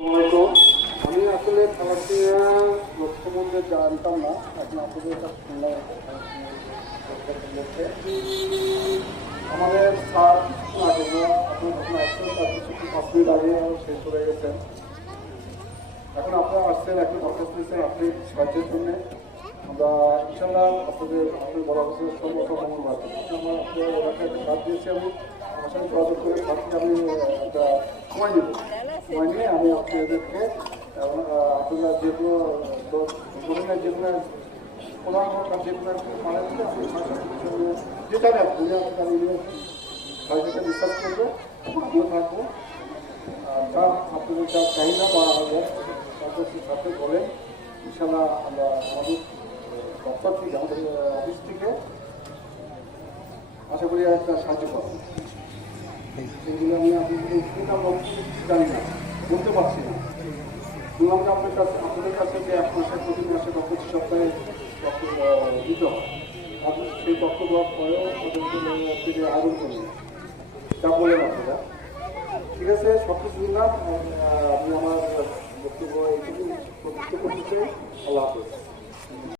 আমি আসলে থ্যালাসেমিয়া রোগ সম্বন্ধে জানতাম না, এখন আপনাদের কাছে শুনলাম। আমাদের স্যার আগে আপনি যখন আসছেন তার কিছু 5 মিনিট আগে শেষ চলে গেছেন। এখন আপনারা আসছেন, এখন অফিস নিচ্ছেন আপনি সাহায্যের জন্যে। আমরা ইনশাল্লাহ আপনাদের বলা হচ্ছে সমস্ত মঙ্গলবার আমরা আপনার এলাকায় একটা কাজ দিয়েছি। আমি আমার সঙ্গে যোগাযোগ করে ভাবছি আমি একটা সময় নেব, সময় নিয়ে আমি আপনাদেরকে আপনারা যেগুলো ধরনের যেগুলো প্রধান যেগুলো মানে যেটা আপনি আপনার সাহায্যটা বিশ্বাস করবে আমিও থাকবো। তার আপনাদের যা চাহিদা বা তাদের সাথে বলেন, ইনশাল্লাহ আমরা আমাদের দপ্তর থেকে আমাদের অফিস থেকে আশা করি একটা সাহায্য পাবো। সেগুলো আমি আপনাদের জানি না, বলতে পারছি না। শুনলাম যে আপনাদের কাছে যে 1 মাসে প্রতি মাসে তথ্য সপ্তাহে তথ্য দিতে হয়, আপনি সেই তথ্য দেওয়ার পরেও থেকে আয়োজন করবেন, যা বলেন আপনারা। ঠিক আছে, সব কিছু শুনলাম। আমি আমার বক্তব্য এইটুকু প্রতিষ্ঠা করতে চাই। আল্লাহ হাফেজ।